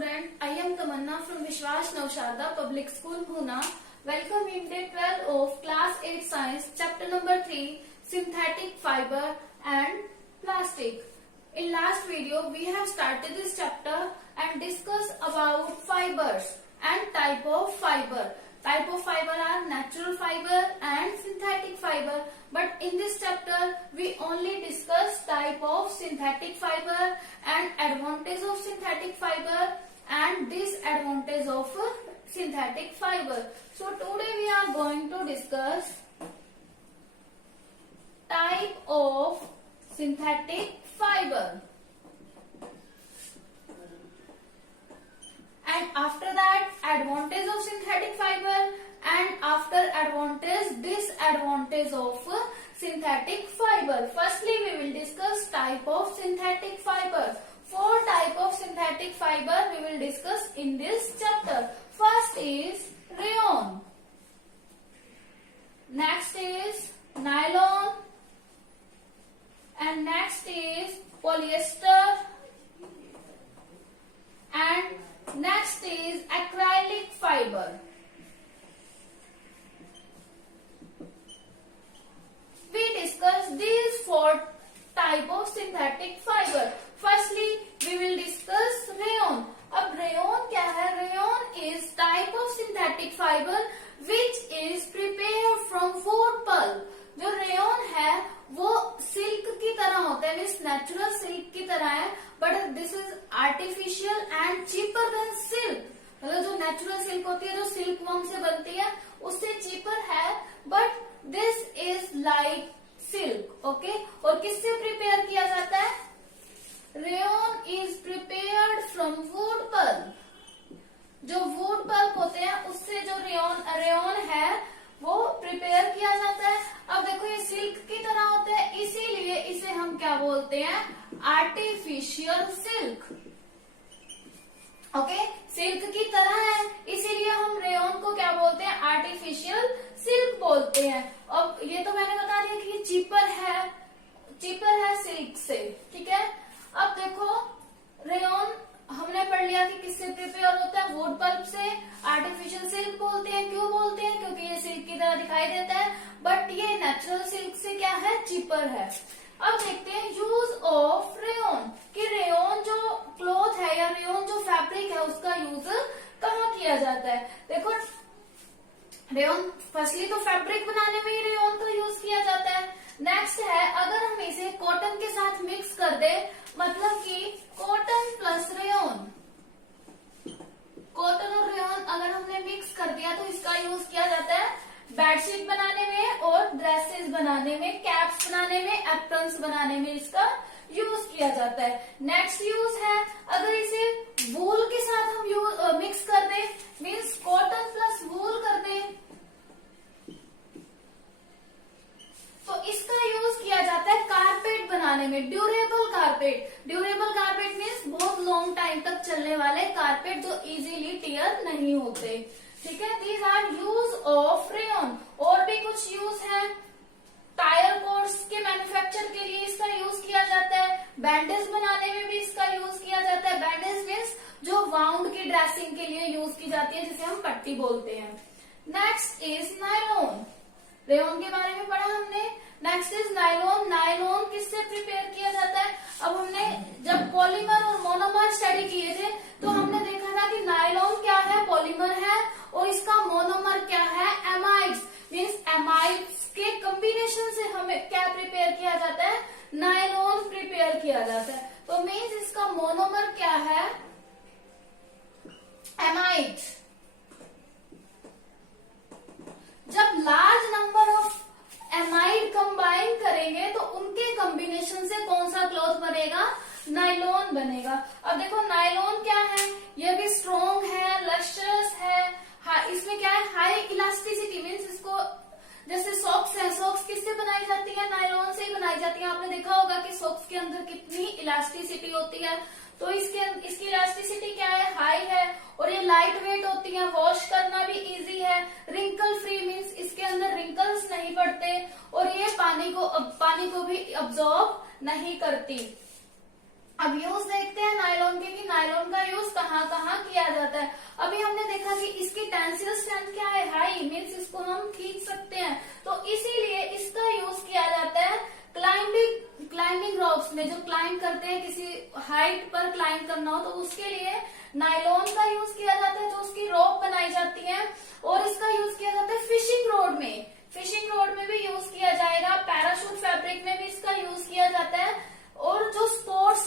student, I am Tamanna from Vishwas Navshada Public School, Pune. Welcome in day 12 of class 8 science, chapter number 3, synthetic fiber and plastic. In last video, we have started this chapter and discussed about fibers and type of fiber. Type of fiber are natural fiber and synthetic fiber. But in this chapter, we only discuss type of synthetic fiber and advantage of synthetic fiber and disadvantage of synthetic fiber. So today we are going to discuss type of synthetic fiber. And after that, advantage of synthetic fiber, and after advantage, disadvantage of synthetic fiber. Firstly, we will discuss type of synthetic fiber. 4 type of synthetic fiber we will discuss in this chapter. First is rayon. Next is nylon. And next is polyester. And next is acrylic fiber. We discuss these 4 type of synthetic fiber. Firstly, we will discuss rayon. अब rayon क्या है? Rayon is type of synthetic fiber which is prepared from wood pulp. जो rayon है वो silk की तरह होता है, मीन्स नेचुरल सिल्क की तरह है, but this is artificial and cheaper than silk. मतलब जो नेचुरल सिल्क होती है, जो सिल्क वर्म से बनती है, उससे चीपर है, but this is like silk. Okay, और किससे प्रिपेयर किया जाता है? Rayon is prepared from wood pulp. जो वुड पल्प होते हैं उससे जो रेयन है वो प्रिपेयर किया जाता है. अब देखो ये सिल्क की तरह होते हैं, इसीलिए इसे हम क्या बोलते हैं? Artificial silk. ओके, सिल्क की तरह है इसीलिए हम रेयन को क्या बोलते हैं? आर्टिफिशियल सिल्क बोलते हैं. अब ये तो मैंने बता दिया कि चीपर है सिल्क से. ठीक है, अब देखो रेयन हमने पढ़ लिया कि किससे प्रिपेयर होता है? वुड पल्प से. आर्टिफिशियल सिल्क बोलते हैं. क्यों बोलते हैं? क्योंकि ये सिल्क की तरह दिखाई देता है, बट ये नेचुरल सिल्क से क्या है? चीपर है. अब देखते हैं यूज ऑफ रेयन, कि रेयन जो क्लॉथ है या रेयन जो फैब्रिक है उसका यूज कहाँ किया जाता है. देखो रेयन फर्स्टली तो फैब्रिक बनाने में ही रेयन का यूज किया जाता है. नेक्स्ट है, अगर हम इसे कॉटन के साथ मिक्स कर दे, मतलब कि कॉटन प्लस रेयन, कॉटन और रेयन अगर हमने मिक्स कर दिया तो इसका यूज किया जाता है बेडशीट बनाने में और ड्रेसेस बनाने में, कैप्स बनाने में, एप्रन्स बनाने में इसका यूज किया जाता है. नेक्स्ट यूज है, अगर इसे वूल के साथ हम मिक्स कर दे, मीन्स कॉटन प्लस वूल कर दे, तो इसका यूज किया जाता है कारपेट बनाने में. Durable carpet. Durable carpet means बहुत लॉन्ग टाइम तक चलने वाले कारपेट जो इजीली टियर नहीं होते. ठीक है, these are use of rayon. और भी कुछ यूज है. टायर कोड्स के मैन्युफैक्चर के लिए इसका यूज किया जाता है. बैंडेज बनाने में भी इसका यूज किया जाता है. बैंडेज मीन्स जो वाउंड की ड्रेसिंग के लिए यूज की जाती है, जिसे हम पट्टी बोलते हैं. Next is nylon. रेयन के बारे में पढ़ा हमने. Next is nylon. नायलॉन किससे प्रिपेयर किया जाता है? अब हमने जब पॉलीमर और मोनोमर स्टडी किए थे तो हमने देखा था कि नायलॉन क्या है? पॉलीमर है, और इसका मोनोमर क्या है? एमाइड्स. मीन्स एमाइड्स के कॉम्बिनेशन से हमें क्या प्रिपेयर किया जाता है? नायलॉन प्रिपेयर किया जाता है. तो मीन्स इसका मोनोमर क्या है? एमाइड्स. जब large number of amide combine करेंगे तो उनके कॉम्बिनेशन से कौन सा क्लॉथ बनेगा? नायलॉन बनेगा. अब देखो नायलॉन क्या है? ये भी स्ट्रॉन्ग है, लस्ट्रस है. इसमें क्या है? High elasticity. मीन्स इसको जैसे सॉक्स है, सॉक्स किससे बनाई जाती है? नायलॉन से ही बनाई जाती है. आपने देखा होगा कि सॉक्स के अंदर कितनी इलास्टिसिटी होती है. तो इसकी इलास्टिसिटी क्या है? हाई है, और ये लाइट वेट होती है. वॉश करना भी इजी है. रिंकल फ्री मीन्स इसके अंदर रिंकल्स नहीं पड़ते, और ये पानी को भी अब्सॉर्ब नहीं करती. अब यूज देखते हैं नायलॉन के कि नायलॉन का यूज कहाँ कहाँ किया जाता है। अभी हमने देखा कि इसकी टेंसिल स्ट्रेंथ क्या है, हाई, मीन्स इसको हम खींच सकते हैं, तो इसीलिए इसका यूज किया जाता है क्लाइंबिंग रॉप्स में। जो क्लाइंब करते हैं, किसी हाइट पर क्लाइंब करना हो तो उसके लिए नायलॉन का यूज किया जाता है, जो उसकी रॉप बनाई जाती है। और इसका यूज किया जाता है फिशिंग रोड में, फिशिंग रोड में भी यूज किया जाएगा, पैराशूट फैब्रिक में भी इसका यूज किया जाता है। और जो स्पोर्ट्स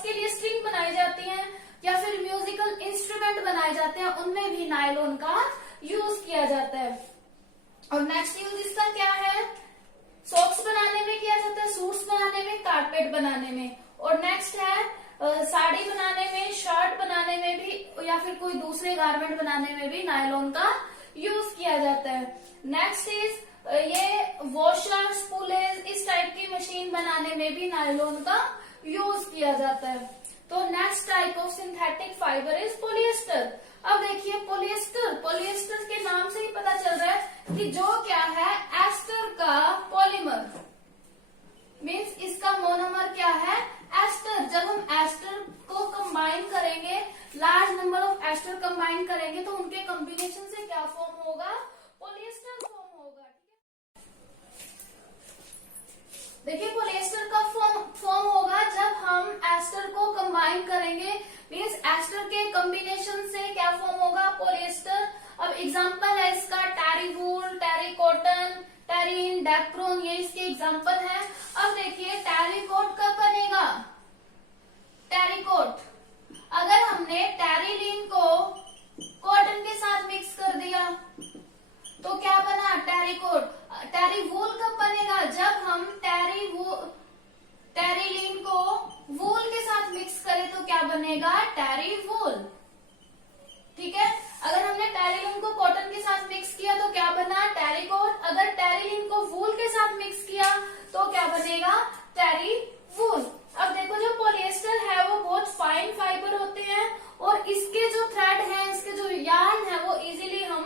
के लिए स्ट्रिंग बनाई जाती हैं या फिर म्यूजिकल इंस्ट्रूमेंट बनाए जाते हैं, उनमें भी नायलॉन का यूज किया जाता है। और नेक्स्ट यूज इसका क्या है, सॉक्स बनाने में किया जाता है, सूट्स बनाने में, कारपेट बनाने में। और नेक्स्ट है साड़ी बनाने में, शर्ट बनाने में भी, या फिर कोई दूसरे गारमेंट बनाने में भी नायलॉन का यूज किया जाता है। नेक्स्ट इज ये वॉशर, स्पूलेज, इस टाइप की मशीन बनाने में भी नायलॉन का यूज किया जाता है। तो next type of synthetic fibre is polyester. अब देखिए पॉलिएस्टर के नाम से ही पता चल रहा है कि जो क्या है, एस्टर का पॉलीमर, मीन्स इसका मोनोमर क्या है, एस्टर। जब हम एस्टर को कंबाइन करेंगे, large number of ester combine करेंगे, तो उनके कॉम्बिनेशन से क्या फॉर्म होगा, पॉलिएस्टर फॉर्म होगा। देखिए पॉलिएस्टर का फॉर्म होगा जब हम एस्टर को कंबाइन करेंगे, मीन्स एस्टर के कॉम्बिनेशन से क्या फॉर्म होगा, पॉलिएस्टर। अब एग्जांपल है इसका टेरी वूल, टेरी कॉटन, टेरीन, डेक्रोन, ये इसके एग्जांपल है। अब देखिए टेरीकोट कब बनेगा, टेरीकोट अगर हमने टेरिलीन को कॉटन के साथ मिक्स कर दिया तो क्या बना, टेरीकोट। टेरी वूल कब बनेगा, जब हम टेरिलीन को वूल के साथ मिक्स करें तो क्या बनेगा, टेरी वूल। ठीक है, अगर हमने टेरिलीन को कॉटन के साथ मिक्स किया तो क्या बना, टेरीकोट। अगर टेरिलीन को वूल के साथ मिक्स किया तो क्या बनेगा, टेरी वूल। अब देखो जो पॉलिएस्टर है वो बहुत फाइन फाइबर होते हैं, और इसके जो थ्रेड है, इसके जो यार्न है, वो इजीली हम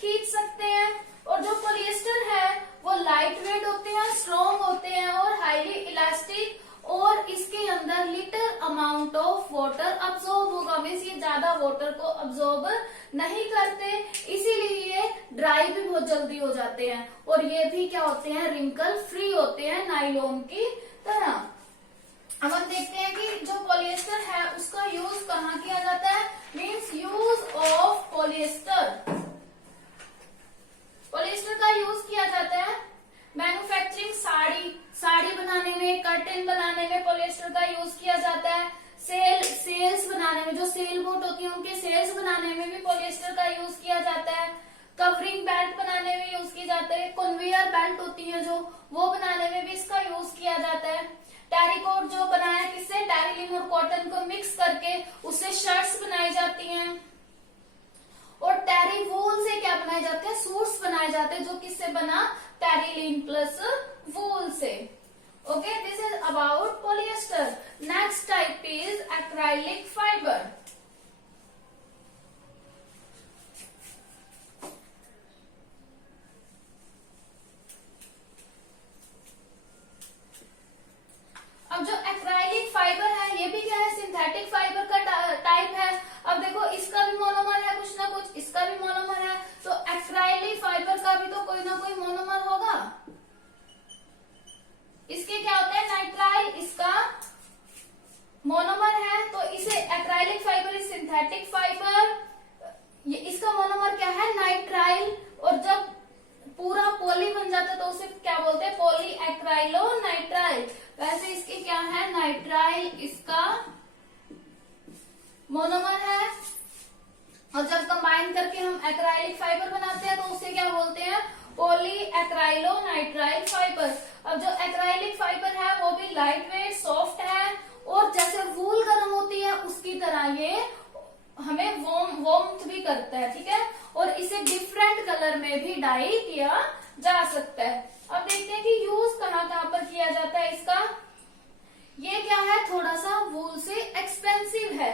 खींच सकते हैं। और जो पॉलिएस्टर है वो लाइट वेट होते हैं, स्ट्रॉन्ग होते हैं और हाईली इलास्टिक, और इसके अंदर little amount of water absorb होगा, मीन्स ये ज्यादा वाटर को अब्सॉर्ब नहीं करते, इसीलिए ये ड्राई भी बहुत जल्दी हो जाते हैं। और ये भी क्या होते हैं, रिंकल फ्री होते हैं, नायलॉन की तरह। अब हम देखते हैं कि जो पॉलिएस्टर है उसका यूज कहाँ किया जाता है, means use of polyester. Polyester का यूज किया जाता है मैन्युफैक्चरिंग, साड़ी बनाने में, कर्टेन बनाने में पॉलिएस्टर का यूज किया जाता है। सेल्स बनाने में, जो सेल बोट होती है उनके सेल्स बनाने में भी पॉलिएस्टर का यूज किया जाता है। कवरिंग बेल्ट बनाने में यूज की जाता है। कन्वेयर बेल्ट होती है जो, वो बनाने में भी इसका यूज किया जाता है। टेरीकोट जो बनाया है किससे, टेरिलीन और कॉटन को मिक्स करके उससे शर्ट्स बनाई जाती हैं। और टेरी वूल से क्या बनाए जाते हैं, सूट्स बनाए जाते हैं, जो किससे बना, टेरिलीन प्लस वूल से। Okay, this is about polyester. Next type is acrylic fibre. अब जो एक्राइलिक फाइबर है ये भी क्या है, सिंथेटिक फाइबर का टाइप है। अब देखो इसका भी मोनोमर है कुछ ना कुछ, इसका भी मोनोमर है, तो एक्राइलिक फाइबर का भी तो कोई ना कोई मोनोमर होगा। इसके क्या होता है, नाइट्राइल, इसका मोनोमर है, तो इसे acrylic fibre is synthetic fibre. ये इसका मोनोमर क्या है, नाइट्राइल। और जब पूरा पॉली बन जाता है तो उसे क्या बोलते हैं, पॉली एक्राइलो नाइट्राइल। वैसे इसके क्या है, नाइट्राइल इसका मोनोमर है, और जब कंबाइन करके हम एक्राइलिक फाइबर बनाते हैं तो उसे क्या बोलते हैं, पॉली एक्राइलो नाइट्राइल फाइबर। अब जो एक्राइलिक फाइबर है वो भी लाइट वेट, सॉफ्ट है, और जैसे वूल गर्म होती है उसकी तरह ये हमें वार्मथ भी करता है। ठीक है, और इसे डिफरेंट कलर में भी डाई किया जा सकता है। अब देखते हैं कि यूज कहाँ कहाँ पर किया जाता है इसका। ये क्या है, थोड़ा सा वूल से एक्सपेंसिव है।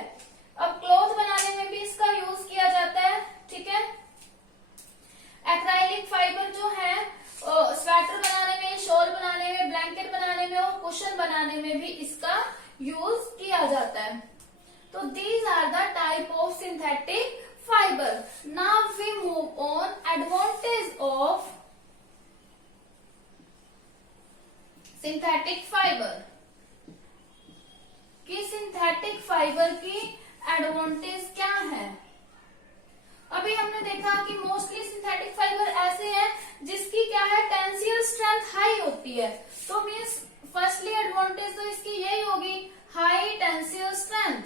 अब क्लॉथ बनाने में भी इसका यूज किया जाता है। ठीक है, एक्राइलिक फाइबर जो है स्वेटर बनाने में, शॉल बनाने में, ब्लैंकेट बनाने में और कुशन बनाने में भी इसका यूज किया जाता है। तो these are the type of synthetic fibre. Now we move on advantage of synthetic fibre. कि सिंथेटिक फाइबर की एडवांटेज क्या है। अभी हमने देखा कि मोस्टली सिंथेटिक फाइबर ऐसे हैं जिसकी क्या है, टेंसियल स्ट्रेंथ हाई होती है। तो मीन्स फर्स्टली एडवांटेज तो इसकी यही होगी, हाई टेंसियल स्ट्रेंथ।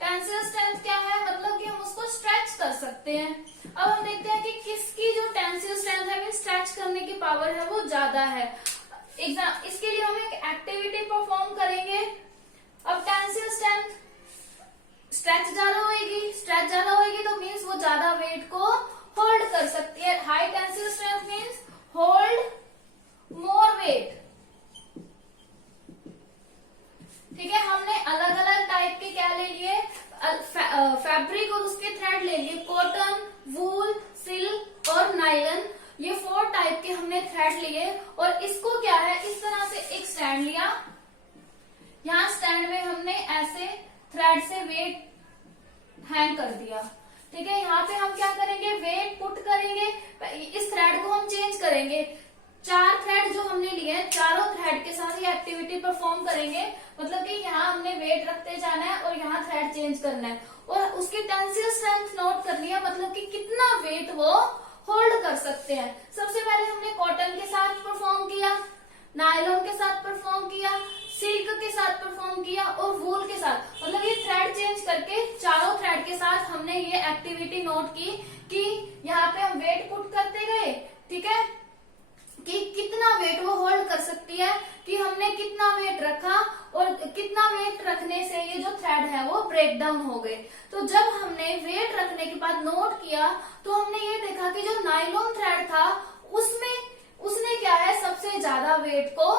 टेंसियल स्ट्रेंथ क्या है, मतलब कि हम उसको स्ट्रेच कर सकते हैं। अब हम देखते हैं कि किसकी जो टेंसियल स्ट्रेंथ है, मीन स्ट्रेच करने की पावर है, वो ज्यादा है। इसके लिए हम एक एक्टिविटी परफॉर्म करेंगे। अब टेंसियल स्ट्रेंथ स्ट्रेच ज्यादा होगी तो मीन्स वो ज्यादा वेट को होल्ड कर सकती है। High tensile strength means hold more weight. ठीक है, हमने अलग अलग टाइप के क्या ले लिए, फैब्रिक और उसके थ्रेड ले लिए, कॉटन, वूल, सिल्क और नायलन। ये 4 टाइप के हमने थ्रेड लिए और इसको क्या है, इस तरह से एक स्टैंड लिया। यहाँ स्टैंड में हमने ऐसे थ्रेड से वेट हैंग कर दिया। ठीक है, यहाँ पे हम क्या करेंगे, वेट पुट करेंगे। इस थ्रेड को हम चेंज करेंगे। 4 थ्रेड जो हमने लिए हैं, चारों थ्रेड के साथ ये एक्टिविटी परफॉर्म करेंगे। मतलब कि यहाँ हमने वेट रखते जाना है और यहाँ थ्रेड चेंज करना है और उसकी टेंसियल स्ट्रेंथ नोट करनी है, मतलब कि कितना वेट वो होल्ड कर सकते हैं। सबसे पहले हमने कॉटन के साथ परफॉर्म किया, नायलॉन के साथ परफॉर्म किया, सिल्क के साथ परफॉर्म किया और वूल के साथ। मतलब ये थ्रेड चेंज करके चारों थ्रेड के साथ हमने ये एक्टिविटी नोट की कि यहाँ पे हम वेट पुट करते गए। ठीक है, कि कितना वेट वो होल्ड कर सकती है, कि हमने कितना वेट रखा और कितना वेट रखने से ये जो थ्रेड है वो ब्रेक डाउन हो गए। तो जब हमने वेट रखने के बाद नोट किया तो हमने ये देखा कि जो नायलॉन थ्रेड था उसने क्या है, सबसे ज्यादा वेट को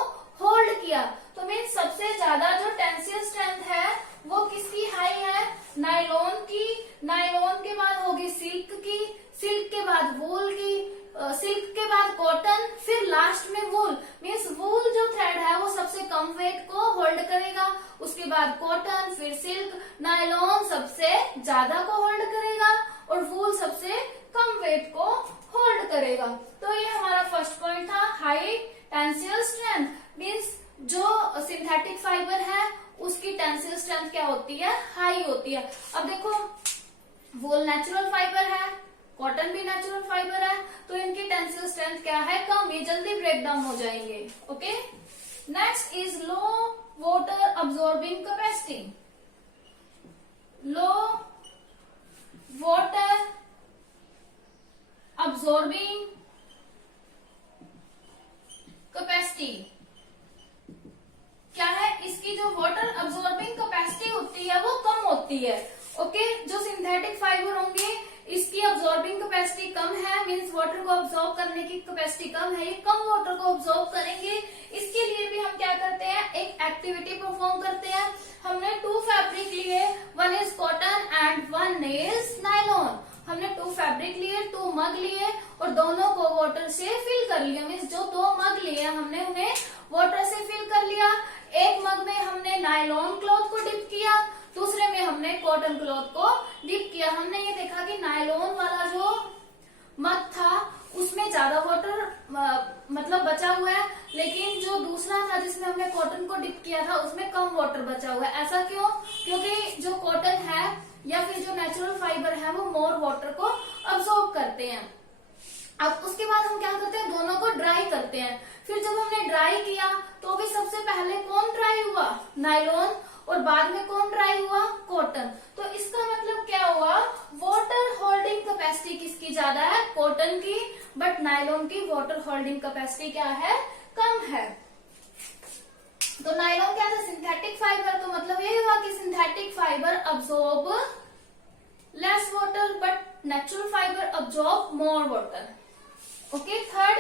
होल्ड किया। तो मीन सबसे ज्यादा जो टेंसियल स्ट्रेंथ है वो किसकी हाई है, नायलॉन की। नायलॉन के बाद होगी सिल्क की, सिल्क के बाद वूल की, सिल्क के बाद कॉटन, फिर लास्ट में वूल। मीन्स वूल जो थ्रेड है वो सबसे कम वेट को होल्ड करेगा, उसके बाद कॉटन, फिर सिल्क, नायलॉन सबसे ज्यादा को होल्ड करेगा और वूल सबसे कम वेट को होल्ड करेगा। तो ये हमारा फर्स्ट पॉइंट था, हाई टेंसियल स्ट्रेंथ। मीन्स जो सिंथेटिक फाइबर है उसकी टेंसियल स्ट्रेंथ क्या होती है, हाई होती है। अब देखो, वूल नेचुरल फाइबर है, कॉटन भी नेचुरल फाइबर है, तो इनकी टेंसियल स्ट्रेंथ क्या है, कम, ये जल्दी ब्रेक डाउन हो जाएंगे। Okay, next is low water absorbing capacity. Low water absorbing capacity क्या है, इसकी जो वाटर अब्सॉर्बिंग कैपेसिटी होती है वो कम होती है। ओके, जो सिंथेटिक फाइबर होंगे इसकी अब्सॉर्बिंग कैपेसिटी कम है, मींस वाटर को अब्सॉर्ब करने की कैपेसिटी कम है, ये कम वाटर को अब्सॉर्ब करेंगे। इसके लिए भी हम क्या करते हैं, एक एक्टिविटी परफॉर्म करते हैं। हमने 2 फैब्रिक लिए, 1 is cotton and 1 is nylon. हमने 2 फैब्रिक लिए, 2 मग लिए और दोनों को वाटर से फिल कर लिया। मीन्स जो 2 मग लिए हमने उन्हें वाटर से फिल कर लिया। एक मग में हमने नायलॉन क्लॉथ को डिप किया, दूसरे में हमने कॉटन क्लॉथ को डिप किया। हमने ये देखा कि नायलॉन वाला जो मग था उसमें ज्यादा वाटर मतलब बचा हुआ है, लेकिन जो दूसरा था जिसमें हमने कॉटन को डिप किया था उसमें कम वाटर बचा हुआ है। ऐसा क्यों? क्योंकि जो कॉटन है या फिर जो नेचुरल फाइबर है वो मोर वाटर को अब्सॉर्ब करते हैं। अब उसके बाद हम क्या करते हैं, दोनों को ड्राई करते हैं। फिर जब हमने ड्राई किया तो भी सबसे पहले कौन ड्राई हुआ, नायलॉन, और बाद में कौन ड्राई हुआ, कॉटन। तो इसका मतलब क्या हुआ, वाटर होल्डिंग कैपेसिटी किसकी ज्यादा है, कॉटन की, बट नायलॉन की वाटर होल्डिंग कैपेसिटी क्या है, कम है। तो नायलॉन क्या था, सिंथेटिक फाइबर, तो मतलब ये हुआ कि synthetic fibre absorb less water but natural fibre absorb more water. Okay, third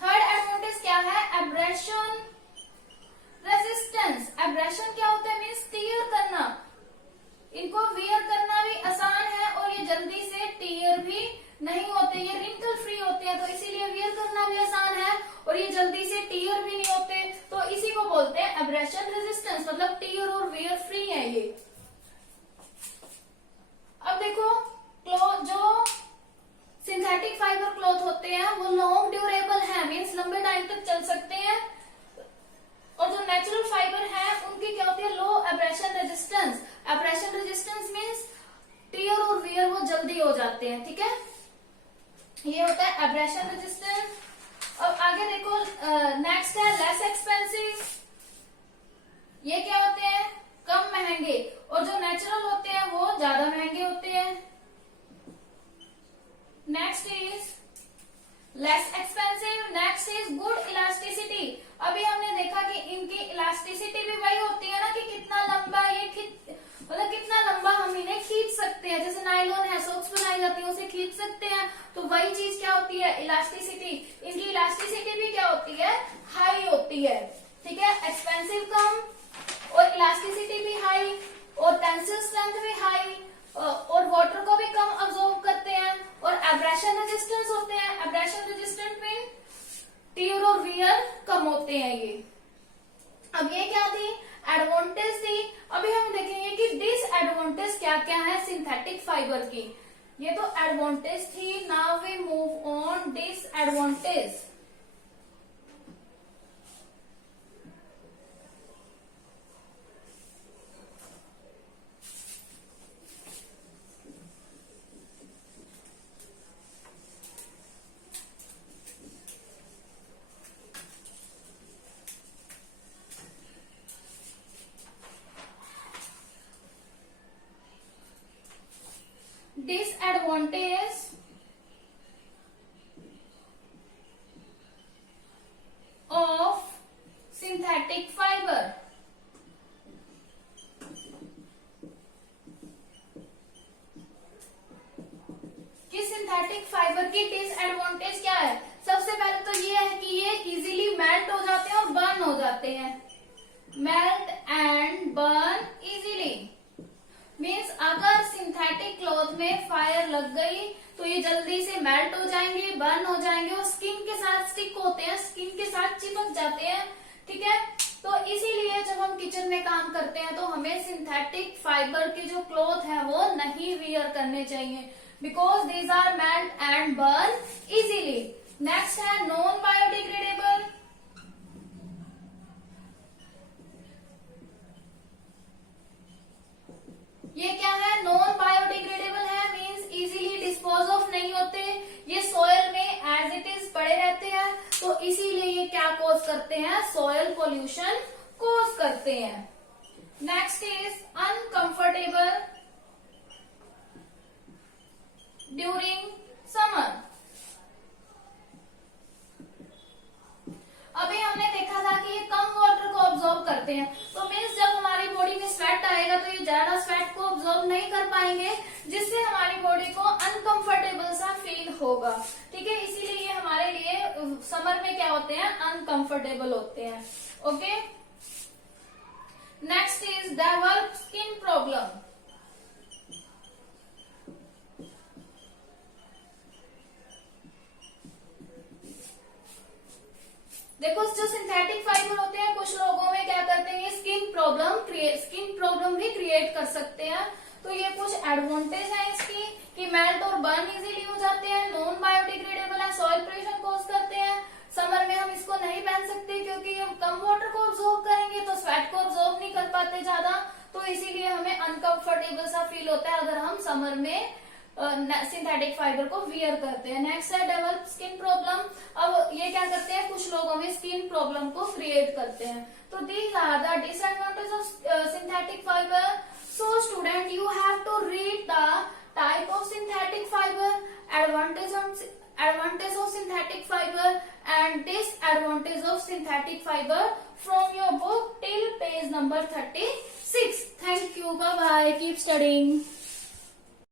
advantage क्या है, एब्रेशन रेजिस्टेंस। एब्रेशन क्या होता है, मीन्स टीयर करना। इनको वियर करना भी आसान है और ये जल्दी से टीयर भी नहीं होते, ये रिंकल फ्री होते हैं, तो इसीलिए वियर करना भी आसान है और ये जल्दी से टीयर भी नहीं होते, तो इसी को बोलते हैं एब्रेशन रेजिस्टेंस, मतलब टीयर और वियर फ्री है ये। अब देखो क्लॉथ, जो सिंथेटिक फाइबर क्लॉथ होते हैं वो लॉन्ग ड्यूरेबल है, मीन्स लंबे टाइम तक चल सकते हैं, और जो नेचुरल फाइबर है उनकी क्या होती है, low abrasion resistance. Abrasion resistance means tear और वियर वो जल्दी हो जाते हैं, ठीक है, ये होता है एब्रेशन रेजिस्टेंस। अब आगे देखो नेक्स्ट है लेस एक्सपेंसिव, ये क्या होते हैं, कम महंगे, और जो नेचुरल होते हैं वो ज्यादा महंगे होते हैं। Next is less expensive, next is good elasticity. अभी हमने देखा कि इनकी इलास्टिसिटी भी वही होती है ना, कि कितना लंबा ये मतलब कितना लंबा हम इन्हें खींच सकते हैं, जैसे नायलॉन है, सॉक्स बनाई जाती है, उसे खींच सकते हैं, तो वही चीज क्या होती है, इलास्टिसिटी। इनकी इलास्टिसिटी भी क्या होती है, हाई होती है, ठीक है, एक्सपेंसिव कम और इलास्टिसिटी भी हाई और टेंसिल स्ट्रेंथ भी हाई और वाटर को भी कम अब्सॉर्ब करते हैं और एब्रेशन रेजिस्टेंस होते हैं। एब्रेशन रेजिस्टेंट मीन टीयर और वियर कम होते हैं ये। अब ये क्या थी, एडवांटेज थी। अभी हम देखेंगे कि डिसएडवांटेज क्या क्या है सिंथेटिक फाइबर की। ये तो एडवांटेज थी, now we move on disadvantage. Disadvantage of synthetic fiber। कि सिंथेटिक फाइबर की डिसएडवांटेज क्या है, सबसे पहले तो ये है कि ये इजीली मेल्ट हो जाते हैं और बर्न हो जाते हैं। Melt and burn easily means अगर सिंथेटिक क्लॉथ में फायर लग गई तो ये जल्दी से मेल्ट हो जाएंगे, बर्न हो जाएंगे और स्किन के साथ स्टिक होते हैं, स्किन के साथ चिपक जाते हैं, ठीक है। तो इसीलिए जब हम किचन में काम करते हैं तो हमें सिंथेटिक फाइबर के जो क्लॉथ है वो नहीं वियर करने चाहिए, because these are melt and burn easily. Next है नॉन बायोडिग्रेडेबल। ये क्या है, नॉन बायोडिग्रेडेबल है, मींस इजीली डिस्पोज ऑफ नहीं होते, ये सॉइल में एज इट इज पड़े रहते हैं, तो इसीलिए ये क्या कॉज करते हैं, सॉइल पोल्यूशन कॉज करते हैं। Next is uncomfortable during summer. अभी हमने देखा था कि ये कम वाटर को ऑब्जॉर्व करते हैं, तो मीन्स जब हमारी बॉडी में स्वेट आएगा तो ये ज्यादा स्वेट को ऑब्जॉर्व नहीं कर पाएंगे, जिससे हमारी बॉडी को अनकंफर्टेबल सा फील होगा, ठीक है। इसीलिए ये हमारे लिए समर में क्या होते हैं, अनकंफर्टेबल होते हैं, okay. Next is develop skin problem. देखो जो सिंथेटिक फाइबर होते हैं कुछ लोगों में क्या करते हैं, स्किन प्रॉब्लम भी क्रिएट कर सकते हैं, तो ये कुछ एडवांटेज है इसकी कि मेल्ट और बर्न इजीली हो जाते हैं, नॉन बायोडिग्रेडेबल है, सॉइल पोल्यूशन कॉज करते हैं। समर में हम इसको नहीं पहन सकते क्योंकि हम कम वाटर को ऑब्जॉर्व करेंगे तो स्वेट को ऑब्जॉर्व नहीं कर पाते ज्यादा, तो इसीलिए हमें अनकंफर्टेबल सा फील होता है अगर हम समर में सिंथेटिक फाइबर को वियर करते हैं। नेक्स्ट है डेवलप स्किन प्रॉब्लम। अब ये क्या करते हैं, कुछ लोगों में स्किन प्रॉब्लम को क्रिएट करते हैं, तो these are the disadvantage of synthetic fibre. So student you have to read the type of synthetic fibre, advantage of synthetic fiber and disadvantage of synthetic fiber from your book till page number 36. Thank you. Bye bye. Keep studying.